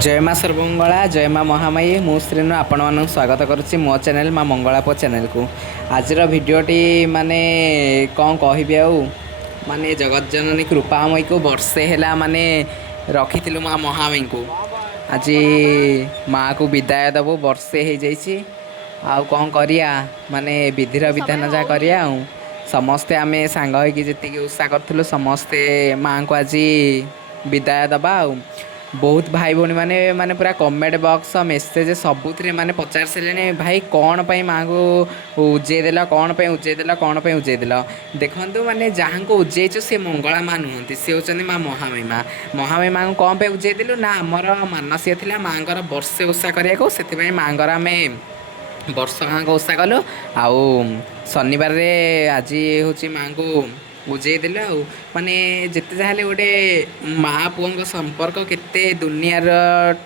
जय माँ सर्वमंगला जय माँ महामाई मु श्रीनु आपण मानक स्वागत करुच्ची मो चैनल माँ मंगला पो चैनल को आज भिडियोटी माने कौन कहबी आउ माने जगत जननी कृपामयी को वर्षे है माने रखी माँ महामाई को आज माँ को विदाय दबू वर्षे हो जाइए आउ कौन करिया माने विधिर विधान जहाँ करिया समस्ते आम सांग होती उत्साह करूँ समस्ते माँ को आज विदाय दबा बहुत भाई भौणी माने माने पूरा कमेंट बॉक्स मेसेज सबुथिरे माने पचार सारे भाई कौन पाई माँ को उजेदेल कौन पाई उजेदेल कौन पाई उजेदेल देखंतु माने जहाँ को उजेचु से मंगला माँ नुहंती से होचंदी माँ महामाई माँ को कौन पाई उजेदेलु ना आमर मानसिक थिला माँ वर्षे ओषा करिया से माँ आम वर्ष ओषा कलु आउ शनिवार रे आज हूँ माँ को बुझे देला माने जिते जहाँ गोटे माँ पुओं संपर्क केते दुनियार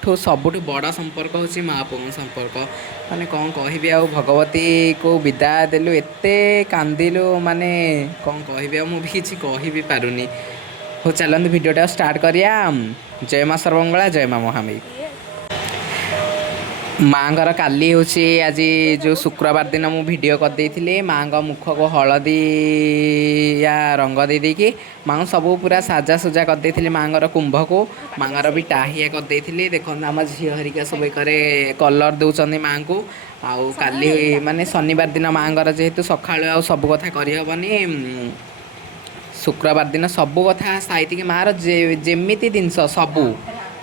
ठू सबुठ बड़ संपर्क हूँ माँ पुओं संपर्क माने कौन कहबी आ भगवती को विदा देलु एते कांदिलु माने कौन कहबी आ मुझे किसी कह भी पारुनी हो चलते भिडियोटा स्टार्ट करिया। जय माँ सर्वमंगला जय माँ महामाई माँगर काली हूँ आज जो शुक्रवार दिन मु वीडियो करदे माँ मुख को हलदी या रंग दे देकी माँ सब पूरा साजा सुजा करदे माँगर कुंभ को माँगर भी टाहिया करदे देख आम झी हरिका सब एक कलर दौरान माँ को आउ काली माने शनिवार दिन माँगर जेहेतु सका सब कथा करहबनी शुक्रवार दिन सब कथा साइतिक माँ जेमिति जिनस सबू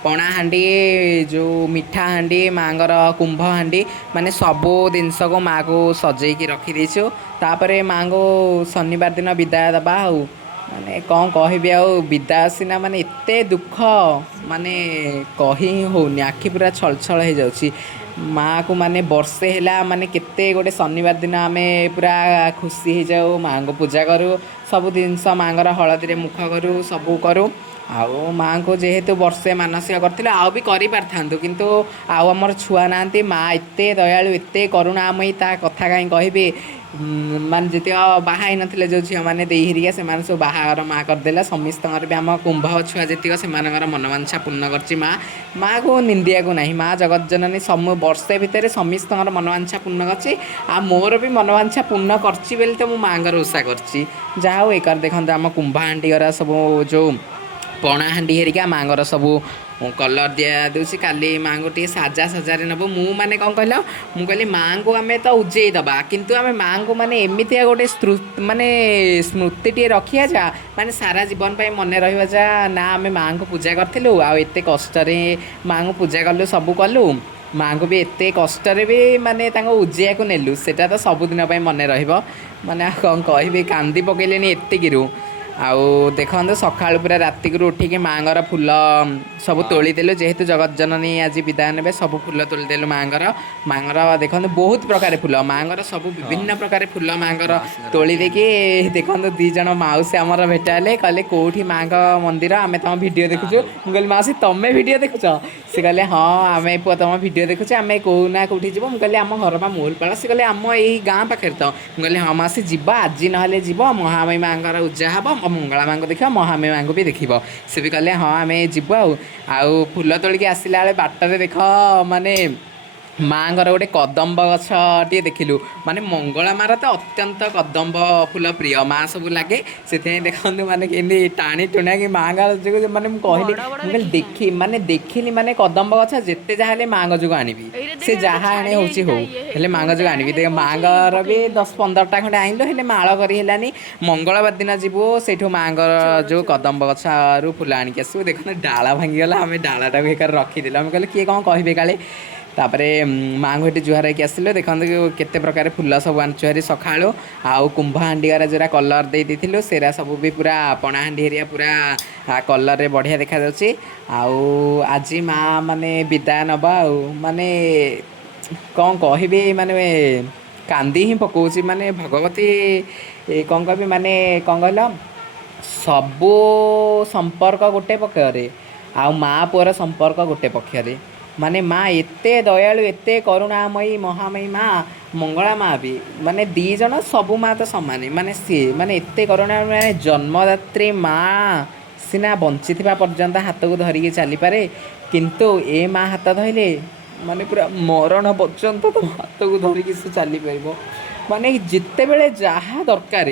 पणा हांडी जो मिठा हांडी माँगर कुंभ हांडी माने सबो जिनस को माँ को सजेकी रखीदेचु तापरे माँ को शनिवार दिन विदाय दबा माने कौन कहबी आ विदाय सीना माने एते दुख माने कही होनी आखि पूरा छल छल हो जाउची माँ को माने वर्षे है माने केते गोटे शनिवार दिन आम पूरा खुशी हो जाऊ माँ को पूजा करूँ सब जिनस माँगर हलदी मुख करूँ सब करूँ आउ माँ को जेहेतु वर्षे मानसिक करथिले आउ भी करि पारथांतु किंतु आउ हमर छुआ नांती माँ एते दयालु एते करुणामयी ता कथा कहीं कहबी मान जित बाहा नथिले जो झी मैंने दे हिरिया से सब बाहागर माँ करदेला समस्त भी आम कुंभ छुआ जी से मनोवांछा पूर्ण कर माँ को निंदिया को नहीं माँ जगत जननी सम वर्षे भितर समस्त मनोवांछा पूर्ण कर मोर भी मनोवांछा पूर्ण कर तो माँगर ओषा कर एक देखते आम कुंभ हांडीगरा सब जो पणा हांडी हेरिका माँगर सब कलर दिया दूसरी काली माँ को टे साजा सजारे नब मु माने कौन कहल मु कहली माँ को आम तो उजे दबा किंतु आम माँ को माने एमितिया गोटे माने स्मृति टे रखिया जा माने सारा जीवन पे मन रहिबा जा ना आम माँ को पूजा करथिलु आ एते कष्ट माँ को पूजा कलु सब कलु माँ को भी एते कष्ट भी माने उजेया को नेलु सेटा तो सबुदिन मन रहिबो माने कौन कहबी कांदी पकेलेनी एतिकिरु आउ देखते सका पूरा राति को उठिक माँगर फूल सब तोलीदेलु जेहेतु जगत जननी आज विदाय ने सब फूल तोलीदेलु माँगर देखते बहुत प्रकार फूल माँगर सब विभिन्न प्रकार फूल माँगर तोली देकी देखते दीज मौसी आमर भेटाले कहले कौटी माँ मंदिर आम तुम भिड देखुचु मुझे मौसी तुम्हें भिड देखुच सी कहले हाँ आम पुआ तुम भिड देखुचे आम कौना कौटी जीव मुझे आम घर पा मोहलपाड़ा सी कहले आम यही गाँ पाखे तो मुझे हाँ मौसी जीव आज ना जीव महामाई माँगर उजा हम मंगला माँ को देख महामाई माँ को भी देख से भी कहले हाँ आम जीव आउ फूल तोलिकी आसला बेले बाटर देख माने माँगर गोटे कदम्ब गछ टे देखिलु माने मंगला मार तो अत्यंत कदम्ब फूल प्रिय माँ सब लगे से देखते माने कि टाणी टुणा कि माँ जो मैंने कहली देखी माने देखिली माने कदम्ब गछ जिते जहाँ माँ जो आनी से जहाँ आने हो माँ जो आनी देख माँगर भी 10-15टा खंडे आइल हेल्ले माल करी मंगलवार दिन जीवु से माँगर जो कदम्ब गछ रु फूल आणिक आसू देखते डाला भांगीगला आम डालाटा रखीदेलु आम कहले किए कौन कहे काले तापरे माँ को ये जुहार होकर आसिल देखते केते प्रकार फूल सब आनुरी सका आउ कुंभ हांडीगार जोरा कलर दे देथिलु सेरा सब भी पूरा पणा हांडी हेरिया पूरा कलर रे बढ़िया देखा जाउची आउ आज माँ माने विदाय नबा माने कौन कहबी माने कांदी ही पकाउची माने भगवती कौन कहबी माने कौन कहल सबो संपर्क गोटे पक्षरे आ माँ पुअर संपर्क गोटे पक्षरे ମାନେ ମା ଏତେ ଦୟାଳୁ ଏତେ କରୁଣାମୟୀ ମହାମୟୀ ମା ମଙ୍ଗଳା ମା ବି ମାନେ ଦୁଇ ଜଣ ସବୁ ମା ତ ସମାନ ମାନେ ସିଏ ମାନେ ଏତେ କରୁଣା ମାନେ ଜନ୍ମଦାତ୍ରୀ ମା ସିନା ବଞ୍ଚିଥିବା ପର୍ଯ୍ୟନ୍ତ ହାତକୁ ଧରିକି ଚାଲିପାରେ କିନ୍ତୁ ଏ ମା ହାତ ଧଇଲେ ମାନେ ପୁରା ମରଣ ପର୍ଯ୍ୟନ୍ତ ତ ହାତକୁ ଧରିକି ସେ ଚାଲିପାରିବ। ମାନେ ଯେତେବେଳେ ଯାହା ଦରକାର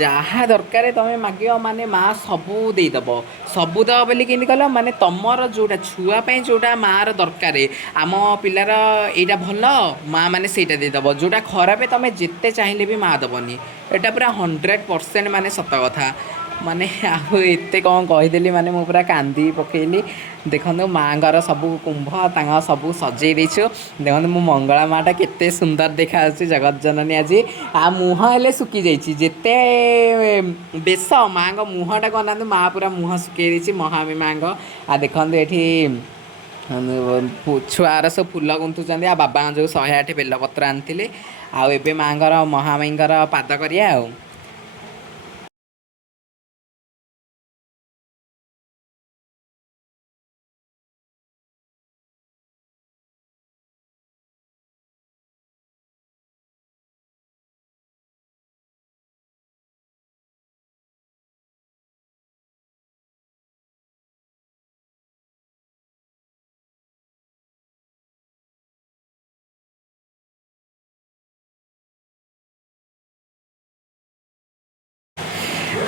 ଯାହା ଦରକାର ତମେ ମାଗିବ ମାନେ ମା ସବୁ ଦେଇଦବ। ସବୁ ଦବ ବୋଲି କେମିତି କହିଲ ମାନେ ତମର ଯେଉଁଟା ଛୁଆ ପାଇଁ ଯେଉଁଟା ମାଆର ଦରକାର ଆମ ପିଲାର ଏଇଟା ଭଲ ମା ମାନେ ସେଇଟା ଦେଇଦବ ଯେଉଁଟା ଖରାପ ତମେ ଯେତେ ଚାହିଁଲେ ବି ମା ଦବନି। ଏଇଟା ପୁରା 100% ମାନେ ସତ କଥା। ମାନେ ଆଉ ଏତେ କ'ଣ କହିଦେଲି ମାନେ ମୁଁ ପୁରା କାନ୍ଦି ପକେଇଲି। ଦେଖନ୍ତୁ ମାଆଙ୍କର ସବୁ କୁମ୍ଭ ତାଙ୍କ ସବୁ ସଜେଇ ଦେଇଛୁ। ଦେଖନ୍ତୁ ମୁଁ ମଙ୍ଗଳା ମାଟା କେତେ ସୁନ୍ଦର ଦେଖାଯାଉଛି ଜଗତ ଜନନୀ ଆଜି। ଆଉ ମୁହଁ ହେଲେ ଶୁଖିଯାଇଛି ଯେତେ ବେଶ ମାଆଙ୍କ ମୁହଁଟାକୁ ଅନାନ୍ତୁ ମା ପୁରା ମୁହଁ ଶୁଖେଇ ଦେଇଛି ମହାମୟୀ ମାଆଙ୍କ। ଆଉ ଦେଖନ୍ତୁ ଏଠି ଛୁଆର ସବୁ ଫୁଲ ଗୁନ୍ଥୁଛନ୍ତି ଆଉ ବାବାଙ୍କ ଯେଉଁ 108 ବେଲପତ୍ର ଆଣିଥିଲେ। ଆଉ ଏବେ ମାଆଙ୍କର ମହାମାୟୀଙ୍କର ପାଦ କରିବା ଆଉ।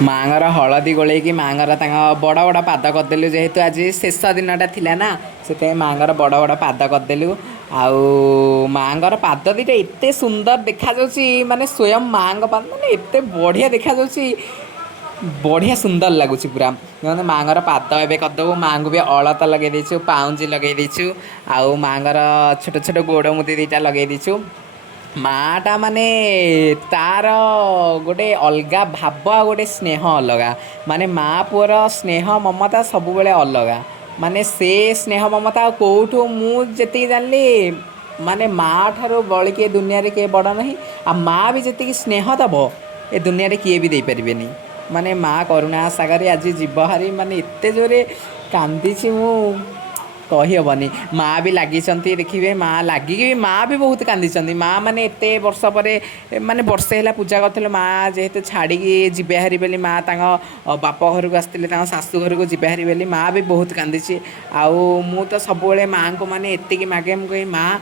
ମାଆଙ୍କର ହଳଦୀ ଗୋଳେଇକି ମାଆଙ୍କର ତାଙ୍କ ବଡ଼ ବଡ଼ ପାଦ କରିଦେଲୁ ଯେହେତୁ ଆଜି ଶେଷ ଦିନଟା ଥିଲା ନା ସେଥିପାଇଁ ମାଆଙ୍କର ବଡ଼ ବଡ଼ ପାଦ କରିଦେଲୁ। ଆଉ ମାଆଙ୍କର ପାଦ ଦୁଇଟା ଏତେ ସୁନ୍ଦର ଦେଖାଯାଉଛି ମାନେ ସ୍ୱୟଂ ମାଆଙ୍କ ପାଦ ମାନେ ଏତେ ବଢ଼ିଆ ଦେଖାଯାଉଛି ବଢ଼ିଆ ସୁନ୍ଦର ଲାଗୁଛି ପୁରା। ଦେଖନ୍ତୁ ମାଆଙ୍କର ପାଦ ଏବେ କରିଦେବୁ ମାଆଙ୍କୁ ବି ଅଳତା ଲଗାଇ ଦେଇଛୁ ପାଉଁଜି ଲଗାଇ ଦେଇଛୁ। ଆଉ ମାଆଙ୍କର ଛୋଟ ଛୋଟ ଗୋଡ଼ ମୁଦି ଦୁଇଟା ଲଗାଇ ଦେଇଛୁ। ମାଆଟା ମାନେ ତାର ଗୋଟେ ଅଲଗା ଭାବ ଆଉ ଗୋଟେ ସ୍ନେହ ଅଲଗା। ମାନେ ମାଆ ପୁଅର ସ୍ନେହ ମମତା ସବୁବେଳେ ଅଲଗା। ମାନେ ସେ ସ୍ନେହ ମମତା ଆଉ କେଉଁଠୁ ମୁଁ ଯେତିକି ଜାଣିଲି ମାନେ ମାଆ ଠାରୁ ବଳିକି ଏ ଦୁନିଆରେ କିଏ ବଡ଼ ନାହିଁ। ଆଉ ମାଆ ବି ଯେତିକି ସ୍ନେହ ଦେବ ଏ ଦୁନିଆରେ କିଏ ବି ଦେଇପାରିବେନି। ମାନେ ମାଆ କରୁଣା ସାଗରେ ଆଜି ଯିବ ହାରି ମାନେ ଏତେ ଜୋରେ କାନ୍ଦିଛି ମୁଁ କହିହେବନି। ମାଆ ବି ଲାଗିଛନ୍ତି ଦେଖିବେ ମାଆ ଲାଗିକି ବି ମାଆ ବି ବହୁତ କାନ୍ଦିଛନ୍ତି। ମାଆ ମାନେ ଏତେ ବର୍ଷ ପରେ ମାନେ ବର୍ଷେ ହେଲା ପୂଜା କରିଥିଲେ ମାଆ ଯେହେତୁ ଛାଡ଼ିକି ଯିବେ ହାରି ବୋଲି ମାଆ ତାଙ୍କ ବାପ ଘରକୁ ଆସିଥିଲେ ତାଙ୍କ ଶାଶୁ ଘରକୁ ଯିବେ ହାରି ବୋଲି ମାଆ ବି ବହୁତ କାନ୍ଦିଛି। ଆଉ ମୁଁ ତ ସବୁବେଳେ ମାଆଙ୍କୁ ମାନେ ଏତିକି ମାଗେ ମୁଁ କହେ ମାଆ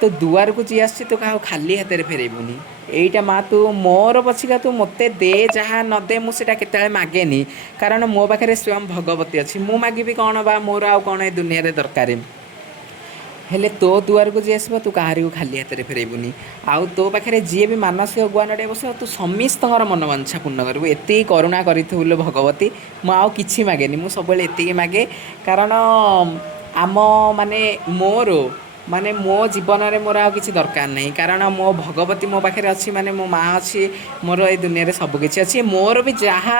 ତୁ ଦୁଆରକୁ ଯିଏ ଆସିଛି ତୁ କାହାକୁ ଖାଲି ହାତରେ ଫେରେଇବୁନି। ଏଇଟା ମାଆ ତୁ ମୋର ପଛିକା ତୁ ମୋତେ ଦେ ଯାହା ନ ଦେ ମୁଁ ସେଇଟା କେତେବେଳେ ମାଗେନି। କାରଣ ମୋ ପାଖରେ ସ୍ୱୟଂ ଭଗବତୀ ଅଛି ମୁଁ ମାଗିବି କ'ଣ ବା ମୋର ଆଉ କ'ଣ ଏ ଦୁନିଆରେ ଦରକାର। ହେଲେ ତୋ ଦୁଆରକୁ ଯିଏ ଆସିବ ତୁ କାହାରିକୁ ଖାଲି ହାତରେ ଫେରେଇବୁନି। ଆଉ ତୋ ପାଖରେ ଯିଏ ବି ମାନସିକ ଗୁଆ ନଡ଼ିଆ ବସିବ ତୁ ସମସ୍ତଙ୍କର ମନବାଞ୍ଛା ପୂର୍ଣ୍ଣ କରିବୁ। ଏତିକି କରୁଣା କରିଥିବୁ ଲୋ ଭଗବତୀ। ମୁଁ ଆଉ କିଛି ମାଗେନି ମୁଁ ସବୁବେଳେ ଏତିକି ମାଗେ। କାରଣ ଆମ ମାନେ ମୋର ମାନେ ମୋ ଜୀବନରେ ମୋର ଆଉ କିଛି ଦରକାର ନାହିଁ। କାରଣ ମୋ ଭଗବତୀ ମୋ ପାଖରେ ଅଛି ମାନେ ମୋ ମାଆ ଅଛି ମୋର ଏଇ ଦୁନିଆରେ ସବୁକିଛି ଅଛି। ମୋର ବି ଯାହା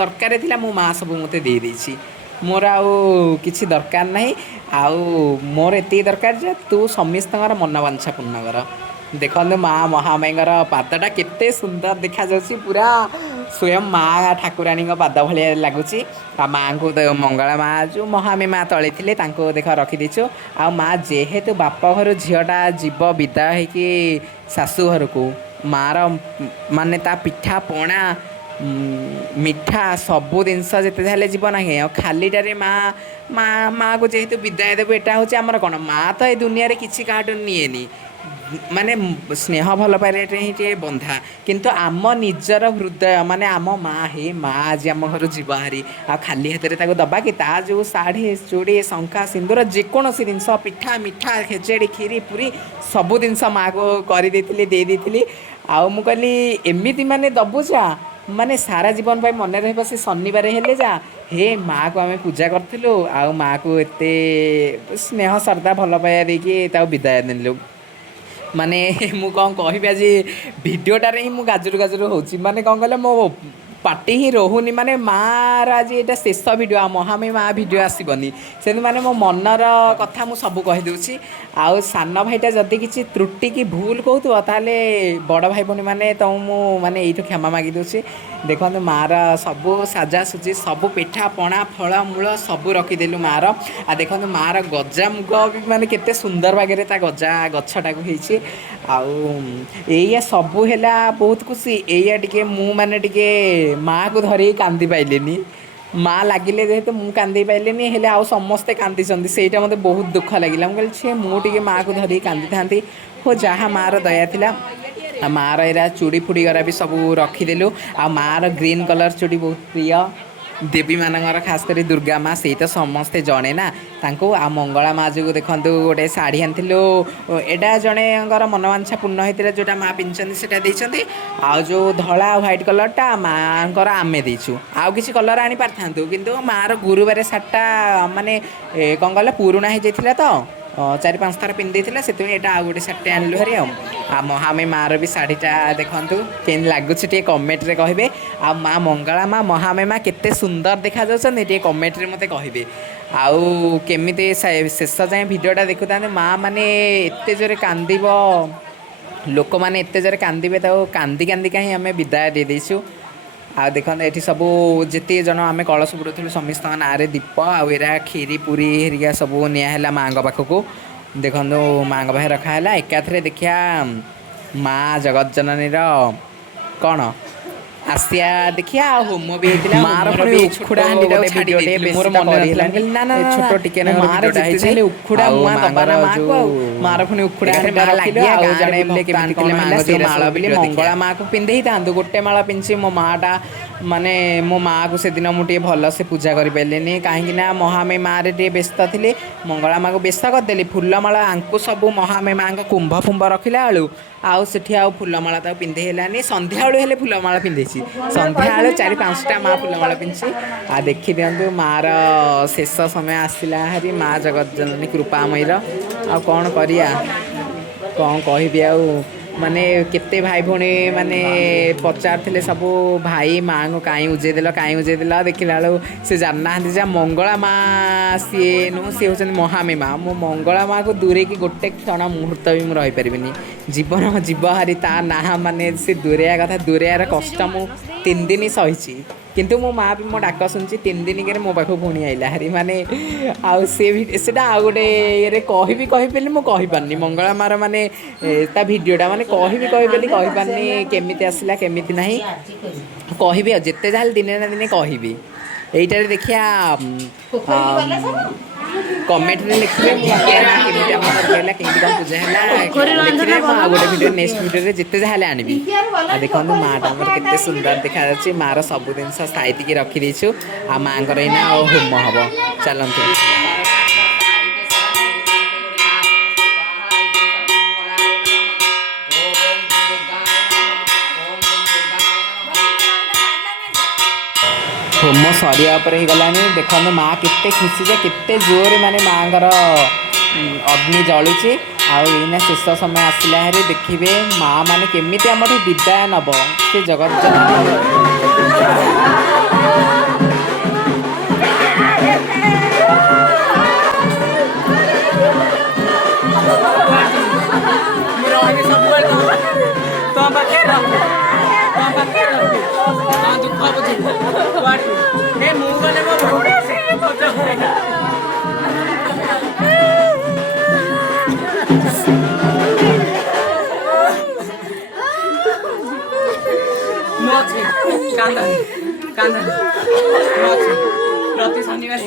ଦରକାର ଥିଲା ମୋ ମାଆ ସବୁ ମୋତେ ଦେଇଦେଇଛି। ମୋର ଆଉ କିଛି ଦରକାର ନାହିଁ। ଆଉ ମୋର ଏତିକି ଦରକାର ଯେ ତୁ ସମସ୍ତଙ୍କର ମନବାଞ୍ଛା ପୂର୍ଣ୍ଣ କର। ଦେଖନ୍ତୁ ମାଆ ମହାମାୟୀଙ୍କର ପାଦଟା କେତେ ସୁନ୍ଦର ଦେଖାଯାଉଛି ପୁରା ସ୍ୱୟଂ ମାଆ ଠାକୁରାଣୀଙ୍କ ପାଦ ଭଳିଆ ଲାଗୁଛି। ଆଉ ମାଆଙ୍କୁ ମଙ୍ଗଳା ମାଆ ଯେଉଁ ମହାମୟୀ ମାଆ ତଳେ ଥିଲେ ତାଙ୍କୁ ଦେଖ ରଖିଦେଇଛୁ। ଆଉ ମାଆ ଯେହେତୁ ବାପ ଘରୁ ଝିଅଟା ଯିବ ବିଦା ହେଇକି ଶାଶୁ ଘରକୁ ମାଆର ମାନେ ତା ପିଠା ପଣା ମିଠା ସବୁ ଜିନିଷ ଯେତେ ହେଲେ ଯିବ ନାହିଁ। ଆଉ ଖାଲିଟାରେ ମାଆକୁ ଯେହେତୁ ବିଦାୟ ଦେବୁ ଏଇଟା ହେଉଛି ଆମର କ'ଣ ମାଆ ତ ଏ ଦୁନିଆରେ କିଛି କାହାଠୁ ନିଏନି। ମାନେ ସ୍ନେହ ଭଲ ପାଇବାରେ ହିଁ ଟିକେ ବନ୍ଧା। କିନ୍ତୁ ଆମ ନିଜର ହୃଦୟ ମାନେ ଆମ ମାଆ ମାଆ ଆଜି ଆମ ଘରୁ ଯିବ ହାରି ଆଉ ଖାଲି ହାତରେ ତାକୁ ଦେବା କି ତା ଯେଉଁ ଶାଢ଼ୀ ଚୁଡ଼ି ଶଙ୍ଖା ସିନ୍ଦୁର ଯେକୌଣସି ଜିନିଷ ପିଠା ମିଠା ଖେଚେଡ଼ି କ୍ଷୀରି ପୁରୀ ସବୁ ଜିନିଷ ମାଆକୁ କରିଦେଇଥିଲି ଦେଇ ଦେଇଥିଲି। ଆଉ ମୁଁ କହିଲି ଏମିତି ମାନେ ଦେବୁ ଯା ମାନେ ସାରା ଜୀବନ ପାଇଁ ମନେ ରହିବ ସେ ଶନିବାର ହେଲେ ଯା ହେ ମାଆକୁ ଆମେ ପୂଜା କରିଥିଲୁ ଆଉ ମାଆକୁ ଏତେ ସ୍ନେହ ଶ୍ରଦ୍ଧା ଭଲ ପାଇବା ଦେଇକି ତାକୁ ବିଦାୟ ଦେଲୁ। ମାନେ ମୁଁ କ'ଣ କହିବି ଆଜି ଭିଡ଼ିଓଟାରେ ହିଁ ମୁଁ ଗାଜରୁ ଗାଜରୁ ହେଉଛି। ମାନେ କ'ଣ କହିଲେ ମୋ पार्टी ही रोनी माने मार आज ये शेष भिड महामी माँ भिड आसबनी से माने मो मनर कथा मु सब कहीदे आउ सान भाईटा जदि किसी त्रुटि कि भूल कहतु ताले बड़ भाई भौणी मैंने तो मुझे ये क्षमा मागी दूसरी देखो मार सब साजासुजी सब पिठा पणा फल मूल सब रखीदेलु मार आ देखो मार गजा मुग भी माने केते सुंदर बागे गजा गछटा को आउ सबू है बहुत खुशी एया टिके मु माने टिके माँ को धरिक कांदी पाइलेनी माँ लगिले जेहेतु मुझे कांदी पाइलेनी हेले आउ समस्ते कांदी सेटा मते बहुत दुख लगिला मुझे मुझे माँ को धरिक कांदी था हो जहाँ मार दया थिला मार एरा चूड़ी फुड़ी गरा भी सब रखीदेलु आ मार ग्रीन कलर चूड़ी बहुत प्रिय देवी मानकर खास कर दुर्गा माँ से तो समस्ते जड़े ना तांको आ मंगला माँ जो देखो गोटे शाढ़ी आनिलु एटा जड़े मनोवांछा पूर्ण होता जोटा माँ पिंधि से आउ जो धला व्हाइट कलरटा माँ आमे देचु आउ किसी कलर आनी पारि किंतु मार गुरुवार सार्टा माने कौन कहला पुराणा हो जाता तो 4-5 थर पिंधि से यहाँ गोटे शाढ़ी आनलु हरी आ महामी मार भी शाढ़ीटा देखु के लगुच कमेंट रे कहे आ माँ मंगला माँ महामी माँ केते सुंदर देखा जाए कमेंट रे मते कहे आउ केमी शेष जाए भिडियोटा देखुता माँ मैंने एत जोरे कांद लोक मैंने एत जोरे कांदे कांदी कांदी कहीं आम विदाय दे देचु आ देखो ये सब जिते जन आम कलश बुड़ू समस्त ना दीप आरा खीरी पूरी हेरिका सब निला माँ पाखक देखो माँ पाखे रखाला एकाथरे देखिया माँ जगत जननी कौन आसिया देखिया होम भी होता मार उखुड़ा मोर मन ना ना छोट टिके मार उखुड़ा मुआ दबाना माँ को मार पुणी उखुड़ा जड़े माला बोली मंगला माँ को पिंधे था गोटे माला पिंधि मो माँटा माने मो माँ को से दिन मुझे भल से पूजा कर पारे कहीं महामे माँ रे व्यस्त थी मंगला माँ को बेस करदेली फूलमाला आंकु सब महामे माँ का कुंभ फुंभ रखिला बेलू आउ सेठी आउ फूलमाला तो पिंधे हेलानी संध्या बेलू हेले फूलमाला पिंधे संध्या बेलू 4-5टा माँ फूलमाला पिंधि आ देखी दिंतु मार शेष समय आसला हरी माँ जगत जननी कृपामयीर आ कौन करिया कौन कहबी आउ माने केते भाई भौणी माने पचार सब भाई माँ को कहीं उजेदेल देखला बेलू से जानना जा मंगला माँ सी नुह सी हूँ महामी माँ मो मंगला माँ को दूरे की गोटे क्षण मुहूर्त भी मुझे रहीपरि जीवन जीव हारी ता ना माने से दूरिया कथा दूरियार कष्ट मु 3 दिन सही किंतु मो माँ भी मो डाक शुणी 3 दिन के मो पाख पुणी आइला हरी माने आउ से आउ गोटे ये कहीपरि मुझे कहीपारनी मंगला मार माने ता भिडटा माने कहीपारनी केमी आसला केमी ना कहि जिते जहाँ दिने ना दिने कहि यहीटार देखिया कमेंट रे लिखिबे केमिटा मन कहला पूजा है लिखिबे आ गोटे वीडियो नेक्स्ट वीडियो रे जिते जहाले आनिबी आ देखंतु माटा हमर केते सुंदर देखा जाछि मार सब जिनस साइति के रखी देछु आ मांकर इना होम हबो चलंतु होम सरिया पर ही गलानी देखो माँ केते खुशी जे केते जोर माने माँगर अग्नि जलुची आईना शेष समय आसला है देखिए माँ माने केमिति आम विदाय नब से जगत प्रति शनिवार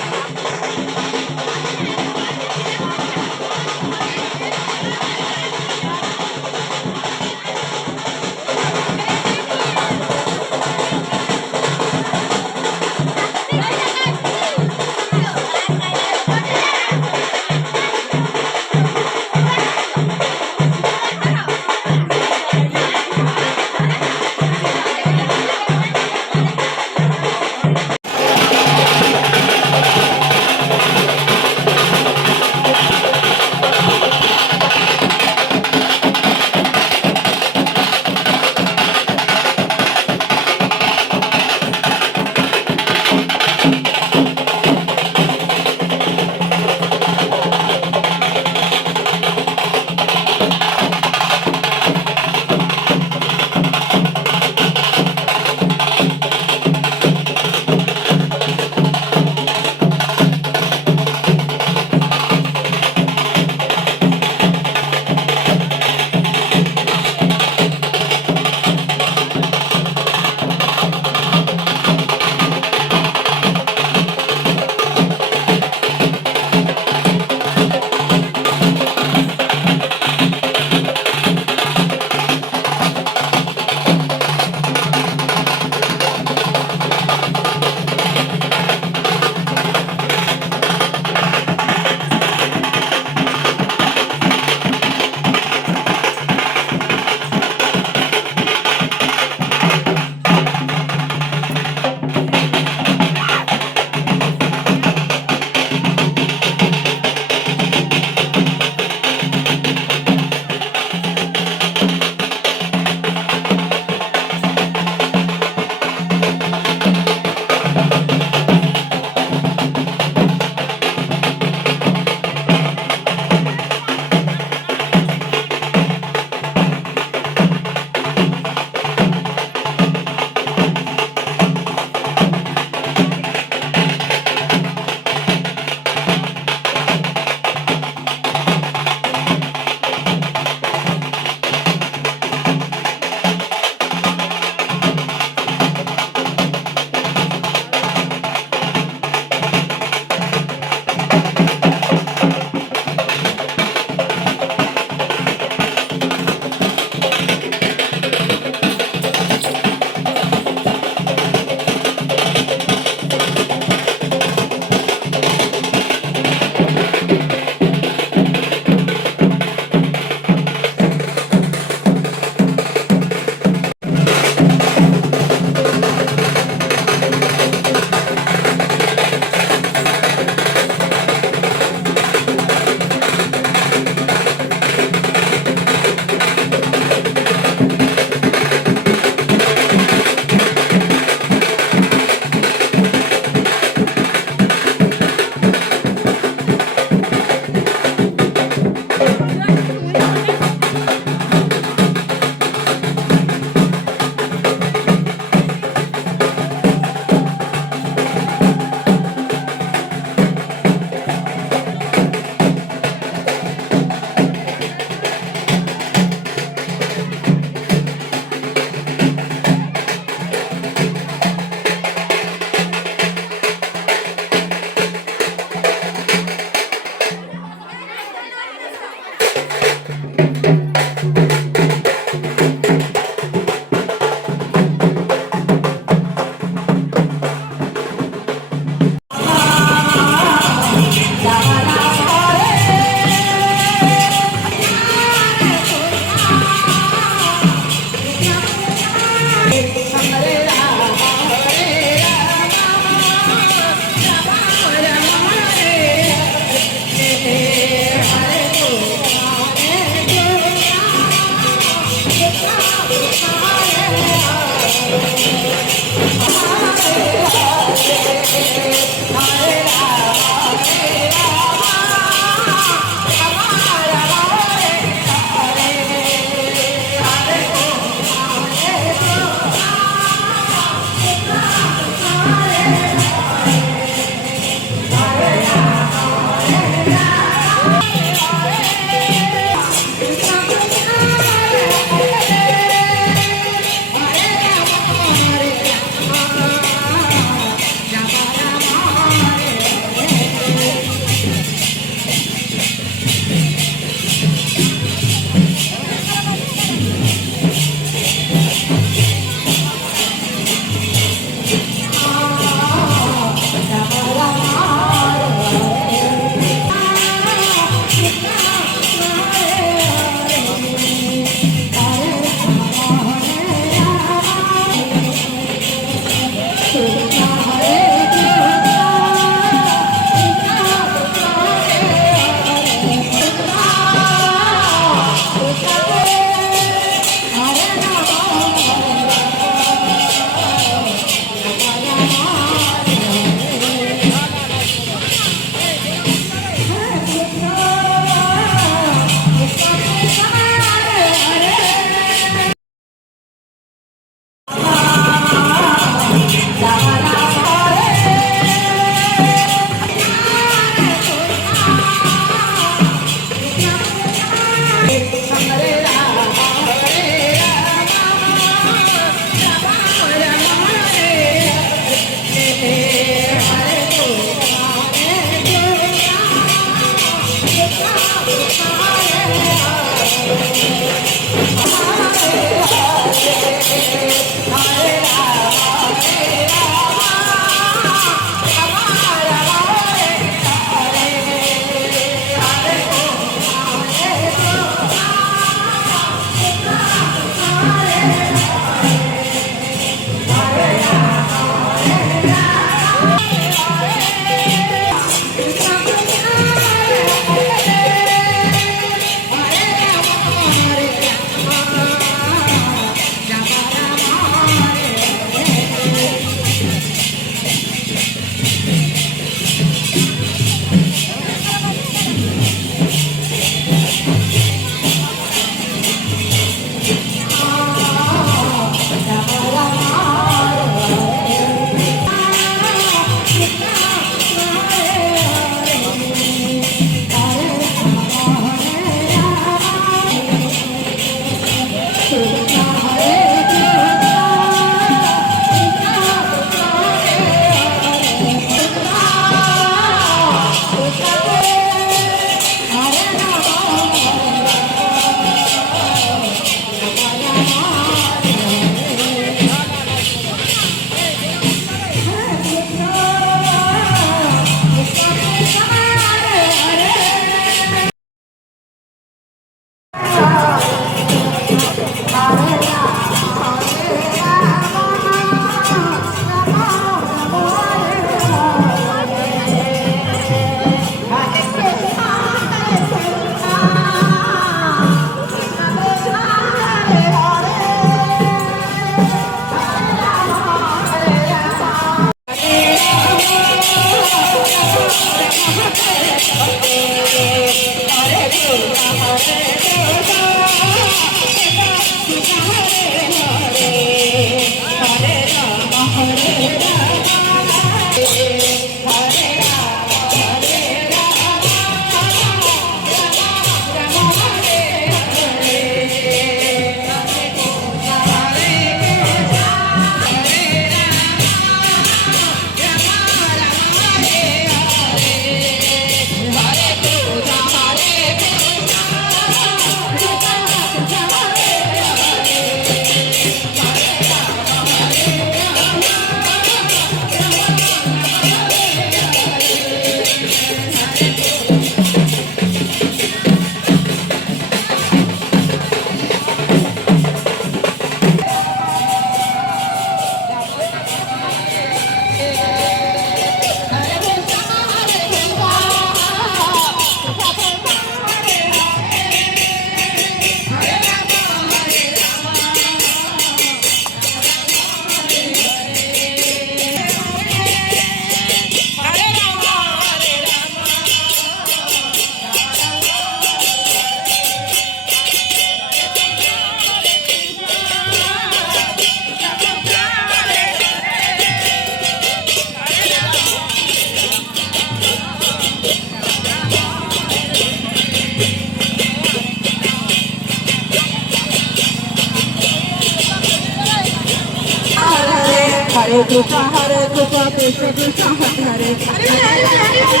Krishna Hare Krishna Krishna Krishna Hare Hare Hare Rama Hare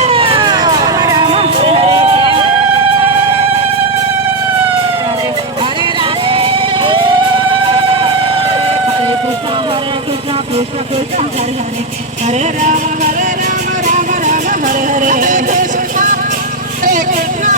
Rama Hare Krishna Krishna Krishna Hare Hare Hare Rama Rama Rama Hare Hare Krishna Hare Krishna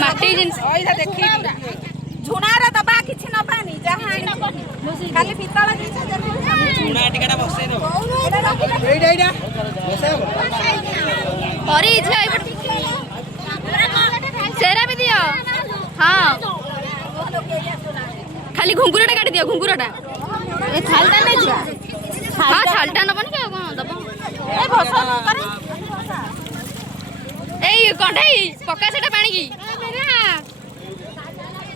ମାଟି ଜିନିଷ ଅଇଲା ଦେଖି ଝୁଣାରେ ଦବା କିଛି ନବାନି ଯାହା ଖାଲି ପିତ୍ତଳ ଜିନିଷ ଝୁଣା ଟିକେଟା ବସେଇ ଦବ ଏଇଟା ଏଇଟା ହରି ଝିଅ ଏଇପଟେ ସେରା ବି ଦିଅ ହଁ ଖାଲି ଘୁଙ୍ଗୁରଟା କାଟି ଦିଅ ଘୁଙ୍ଗୁରଟା ଏ ଥାଲଟା ନେଇଯିବା ହଁ ଥାଲଟା ନବନି କି ଆଉ କଣ ଦବ ଏ ଭସ କରେ ଏଇ କଣ୍ଢେଇ ପକା ସେଟା ପାଣିକି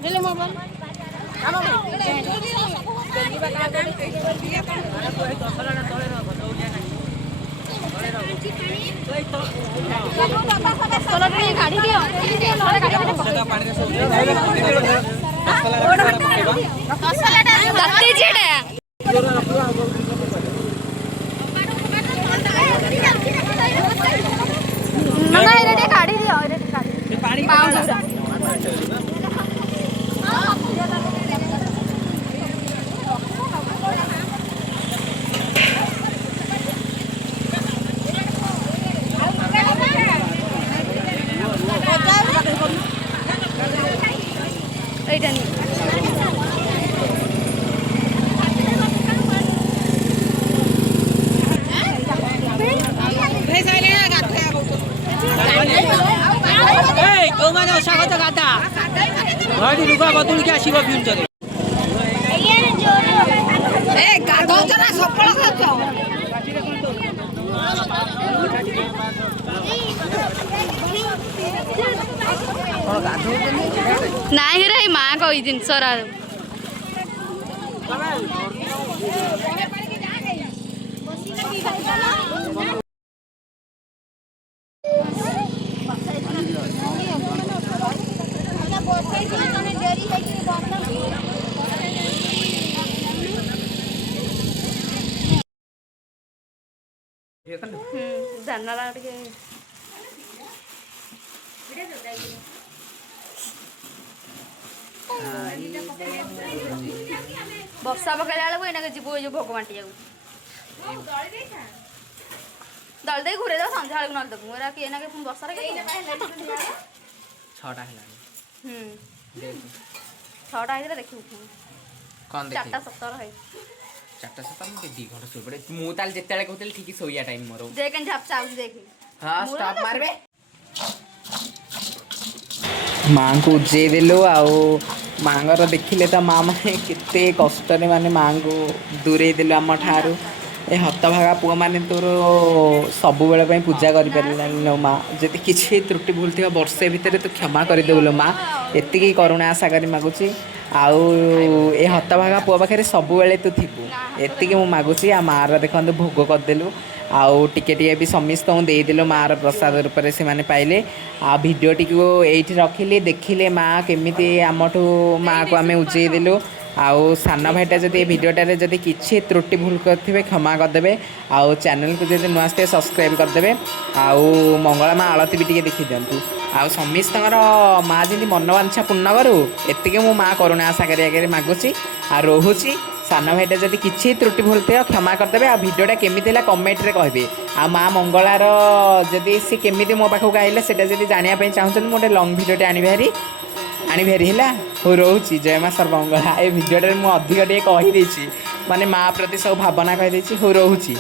ଦିଲେ ମୋ ବଲ ଆମ ଗାଡ଼ି ଦିଅ କାଢି ଦିଅ এইটা নিয়ে ଲୁଗା ବଦଳିକି ଆସିବ ଫ୍ୟୁଚରରେ ନାଇଁ ହେରା ଏଇ ମା କହି ଜିନିଷ ଜାନଲା ଟିକେ ବର୍ଷା ପକେଇଲା ବେଳକୁ ଏଇନା ଯିବୁ ଏଇ ଯୋଉ ଭୋଗ ବାଣ୍ଟିବାକୁ ଦଳି ଦେଇ ଘୁରେଇ ଦେବ ସନ୍ଧ୍ୟା ବେଳକୁ ନହେଲେ ଦେବୁ ଏରା କିଏ ନା ପୁଣି ବର୍ଷାରେ ଛଅଟା ହେଲାଣି ଛଅଟା ହେଇଥିଲେ ଦେଖିବୁ କ'ଣ 4ଟା 17 ହେଇ 4ଟା 7 ମୁଁ 2 ଘଣ୍ଟା ଶୋଇପଡ଼େ ମୁଁ ତାହେଲେ ଯେତେବେଳେ କହୁଥିଲି ଠିକ୍ ଶୋଇବା ଟାଇମ୍ ମୋର ଦେଖ ଝାପସା ଆଉଛି ଦେଖି ହଁ ଷ୍ଟପ୍ ମାରବେ ମାଆଙ୍କୁ ଉଜେଇ ଦେଲୁ ଆଉ ମାଆଙ୍କର ଦେଖିଲେ ତ ମା ମାନେ କେତେ କଷ୍ଟରେ ମାନେ ମାଆଙ୍କୁ ଦୂରେଇ ଦେଲୁ ଆମ ଠାରୁ ଏ ହତଭାଗା ପୁଅମାନେ ତୋର ସବୁବେଳେ ପାଇଁ ପୂଜା କରିପାରିଲାନି ଲୋ ମା ଯଦି କିଛି ତ୍ରୁଟି ଭୁଲ ଥିବ ବର୍ଷେ ଭିତରେ ତୁ କ୍ଷମା କରିଦେବୁ ଲୋ ମା ଏତିକି କରୁଣା ଆଶା କରି ମାଗୁଛି ଆଉ ଏ ହତଭାଗା ପୁଅ ପାଖରେ ସବୁବେଳେ ତୁ ଥିବୁ ଏତିକି ମୁଁ ମାଗୁଛି ଆଉ ମାଆର ଦେଖନ୍ତୁ ଭୋଗ କରିଦେଲୁ ଆଉ ଟିକେ ଟିକେ ବି ସମସ୍ତଙ୍କୁ ଦେଇଦେଲୁ ମାଆର ପ୍ରସାଦ ରୂପରେ ସେମାନେ ପାଇଲେ ଆଉ ଭିଡ଼ିଓଟିକୁ ଏଇଠି ରଖିଲି ଦେଖିଲେ ମା କେମିତି ଆମଠୁ ମାଆକୁ ଆମେ ଉଜେଇ ଦେଲୁ आउ सान भाईटा जब ये भिडटारे जब किसी त्रुटि भूल करते क्षमा करदे आउ चैनल को जब नुआ आसते सब्सक्राइब करदे आउ मंगला माँ आलती भी देखी दिंतु आउ समस्त माँ जी मनोवांछा पूर्ण करू एतिके मो माँ करुणा आशा कर मागुची आ रोची सान भाईटा जब किसी त्रुटि भूल थे क्षमा करदे आ भिडटा केमी कमेंट रे कहे आ माँ मंगलार जदि सी केमी मो पाखक आइले से जानापी चाहते गोटे लंग भिडियोटे आनी भेरी है हो रोची जय माँ सर्वमंगला ए भिडियोटे मुझे अधिक टे कहीदे माने माँ प्रति सब भावना कहीदे हो रोची।